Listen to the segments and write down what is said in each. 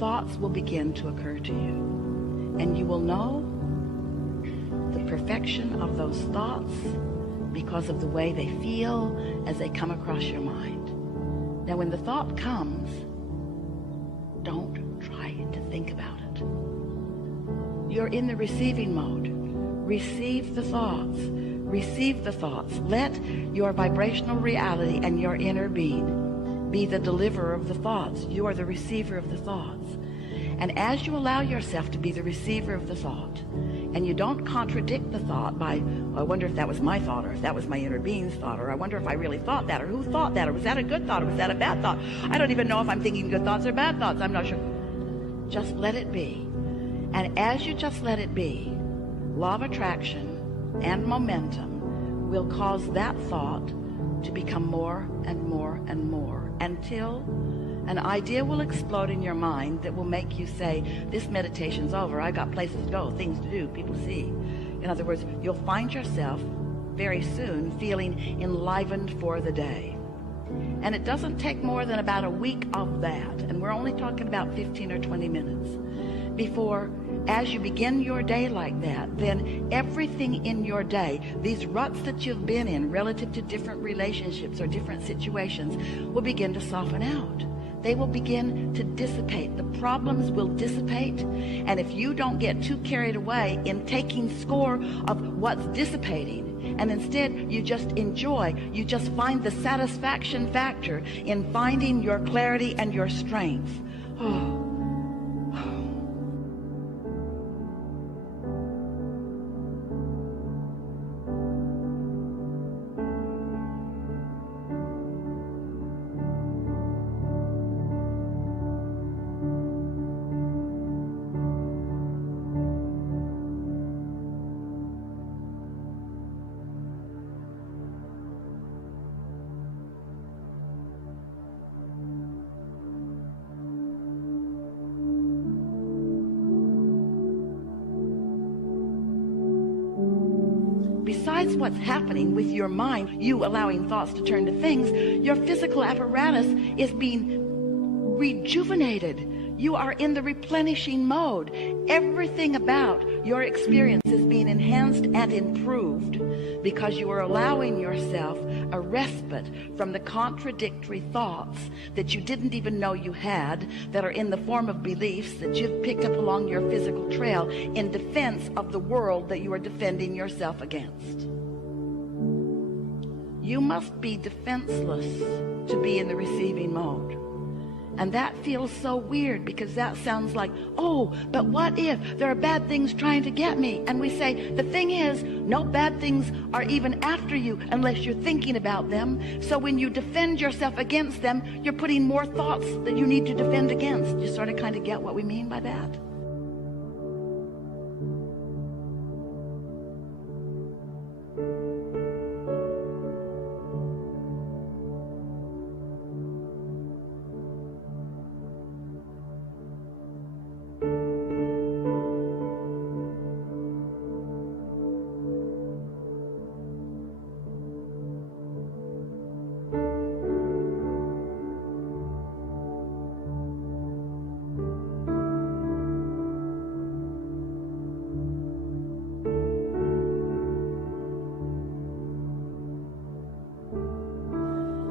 thoughts will begin to occur to you, and you will know the perfection of those thoughts because of the way they feel as they come across your mind. Now, when the thought comes, don't try to think about it. You're in the receiving mode. Receive the thoughts. Receive the thoughts. Let your vibrational reality and your inner being be the deliverer of the thoughts. You are the receiver of the thoughts. And as you allow yourself to be the receiver of the thought, and you don't contradict the thought by, oh, I wonder if that was my thought, or if that was my inner being's thought, or I wonder if I really thought that, or who thought that, or was that a good thought, or was that a bad thought? I don't even know if I'm thinking good thoughts or bad thoughts. I'm not sure. Just let it be. And as you just let it be, law of attraction and momentum will cause that thought to become more and more and more, until an idea will explode in your mind that will make you say, this meditation's over. I got places to go, things to do, people to see. In other words, you'll find yourself very soon feeling enlivened for the day. And it doesn't take more than about a week of that, and we're only talking about 15 or 20 minutes, before, as you begin your day like that, then everything in your day, these ruts that you've been in relative to different relationships or different situations, will begin to soften out. They will begin to dissipate. The problems will dissipate. And if you don't get too carried away in taking score of what's dissipating, and instead you just enjoy, you just find the satisfaction factor in finding your clarity and your strength. Oh. Besides what's happening with your mind, you allowing thoughts to turn to things, your physical apparatus is being rejuvenated. You are in the replenishing mode. Everything about your experience is being enhanced and improved because you are allowing yourself a respite from the contradictory thoughts that you didn't even know you had, that are in the form of beliefs that you've picked up along your physical trail in defense of the world that you are defending yourself against. You must be defenseless to be in the receiving mode. And that feels so weird, because that sounds like, oh, but what if there are bad things trying to get me? And we say, the thing is, no bad things are even after you unless you're thinking about them. So when you defend yourself against them, you're putting more thoughts that you need to defend against. You sort of kind of get what we mean by that?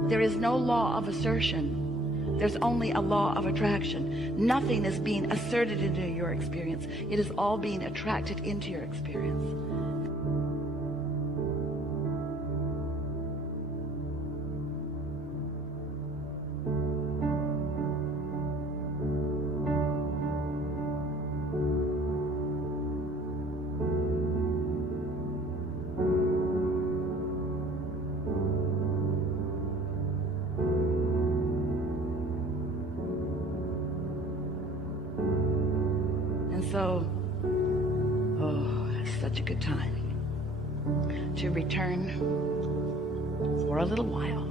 There is no law of assertion. There's only a law of attraction. Nothing is being asserted into your experience. It is all being attracted into your experience. So, oh, it's such a good time to return for a little while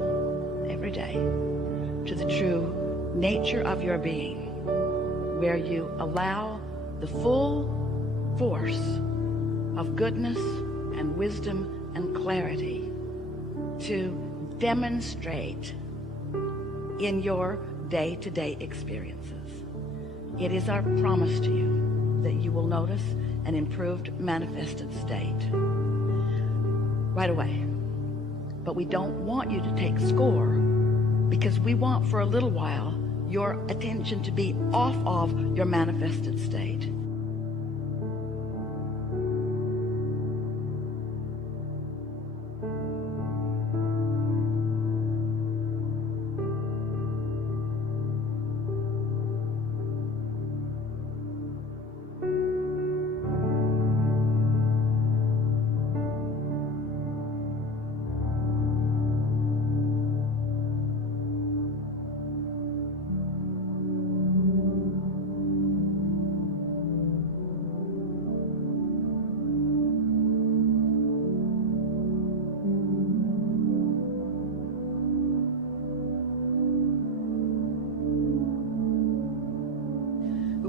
every day to the true nature of your being, where you allow the full force of goodness and wisdom and clarity to demonstrate in your day-to-day experiences. It is our promise to you that you will notice an improved manifested state right away. But we don't want you to take score, because we want for a little while your attention to be off of your manifested state.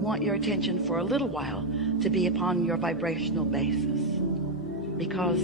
Want your attention for a little while to be upon your vibrational basis, because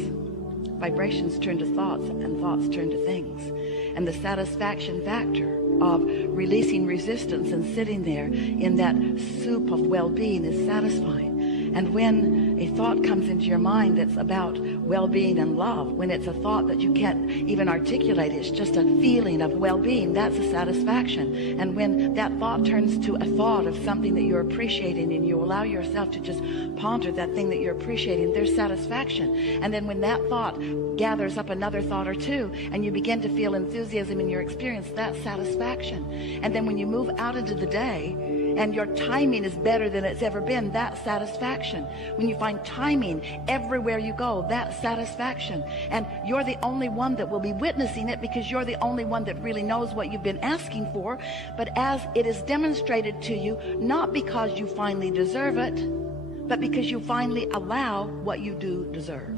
vibrations turn to thoughts and thoughts turn to things, and the satisfaction factor of releasing resistance and sitting there in that soup of well-being is satisfying. And when a thought comes into your mind that's about well-being and love, when it's a thought that you can't even articulate, it's just a feeling of well-being, that's a satisfaction. And when that thought turns to a thought of something that you're appreciating, and you allow yourself to just ponder that thing that you're appreciating, there's satisfaction. And then when that thought gathers up another thought or two, and you begin to feel enthusiasm in your experience, that's satisfaction. And then when you move out into the day, and your timing is better than it's ever been, that's satisfaction. When you find timing everywhere you go, that's satisfaction. And you're the only one that will be witnessing it, because you're the only one that really knows what you've been asking for. But as it is demonstrated to you, not because you finally deserve it, but because you finally allow what you do deserve.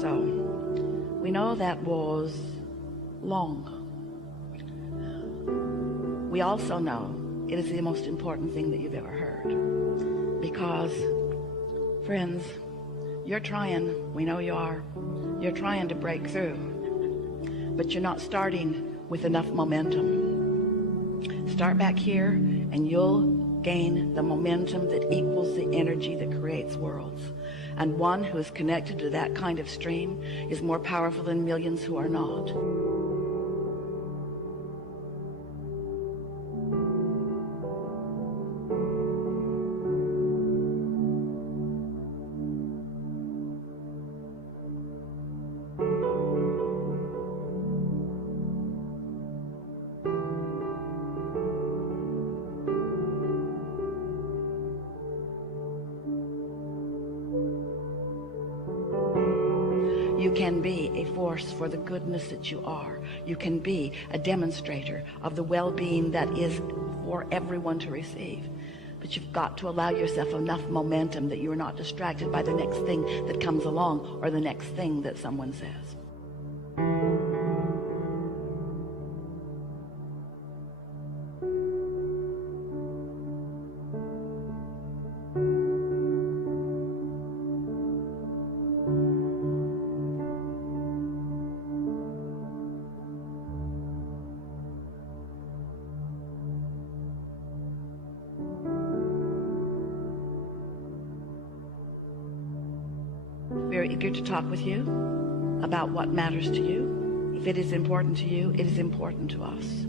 So, we know that was long. We also know it is the most important thing that you've ever heard. Because, friends, you're trying, we know you are, you're trying to break through. But you're not starting with enough momentum. Start back here and you'll gain the momentum that equals the energy that creates worlds. And one who is connected to that kind of stream is more powerful than millions who are not. You can be a force for the goodness that you are. You can be a demonstrator of the well-being that is for everyone to receive. But you've got to allow yourself enough momentum that you're not distracted by the next thing that comes along or the next thing that someone says. Very eager to talk with you about what matters to you. If it is important to you, it is important to us.